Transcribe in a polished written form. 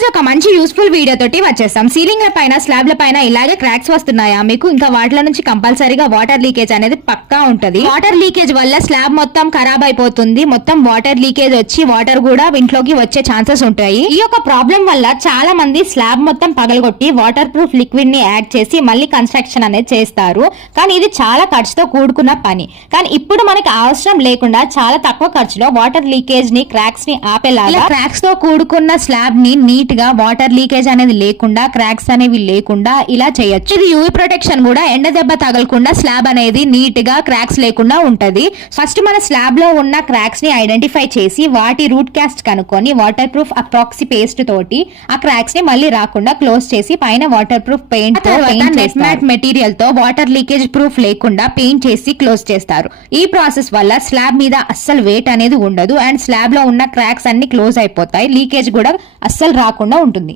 రోజు ఒక మంచి యూస్ఫుల్ వీడియో తోటి వచ్చేస్తాం. సీలింగ్ల పైన స్లాబ్ల పైన ఇలాగే క్రాక్స్ వస్తున్నాయా మీకు? ఇంకా వాటిలో నుంచి కంపల్సరీగా వాటర్ లీకేజ్ అనేది పక్కా ఉంటది. వాటర్ లీకేజ్ వల్ల స్లాబ్ మొత్తం ఖరాబ్ అయిపోతుంది. మొత్తం వాటర్ లీకేజ్ వచ్చి వాటర్ కూడా ఇంట్లోకి వచ్చే ఛాన్సెస్ ఉంటాయి. ఈ యొక్క ప్రాబ్లం వల్ల చాలా మంది స్లాబ్ మొత్తం పగలగొట్టి వాటర్ ప్రూఫ్ లిక్విడ్ ని యాడ్ చేసి మళ్ళీ కన్స్ట్రక్షన్ అనేది చేస్తారు. కానీ ఇది చాలా ఖర్చుతో కూడుకున్న పని. కానీ ఇప్పుడు మనకి అవసరం లేకుండా చాలా తక్కువ ఖర్చులో వాటర్ లీకేజ్ ని క్రాక్స్ ని ఆపేలాగా క్రాక్స్ తో కూడుకున్న స్లాబ్ ని నీట్ గా వాటర్ లీకేజ్ అనేది లేకుండా క్రాక్స్ అనేవి లేకుండా ఇలా చేయొచ్చు. ఇది యూవీ ప్రొటెక్షన్ కూడా, ఎండ దెబ్బ తగలకుండా స్లాబ్ అనేది నీట్ గా క్రాక్స్ లేకుండా ఉంటది. ఫస్ట్ మన స్లాబ్ లో ఉన్న క్రాక్స్ ని ఐడెంటిఫై చేసి వాటి రూట్ కాస్ట్ కనుక్కొని వాటర్ ప్రూఫ్ అప్రాక్సీ పేస్ట్ తోటి ఆ క్రాక్స్ ని మళ్ళీ రాకుండా క్లోజ్ చేసి పైన waterproof paint net mat material తో వాటర్ లీకేజ్ ప్రూఫ్ లేకుండా పెయింట్ చేసి క్లోజ్ చేస్తారు. ఈ ప్రాసెస్ వల్ల స్లాబ్ మీద అస్సలు వెయిట్ అనేది ఉండదు అండ్ స్లాబ్ లో ఉన్న క్రాక్స్ అన్ని క్లోజ్ అయిపోతాయి. లీకేజ్ కూడా అస్సలు రాకుండా ఉంటుంది.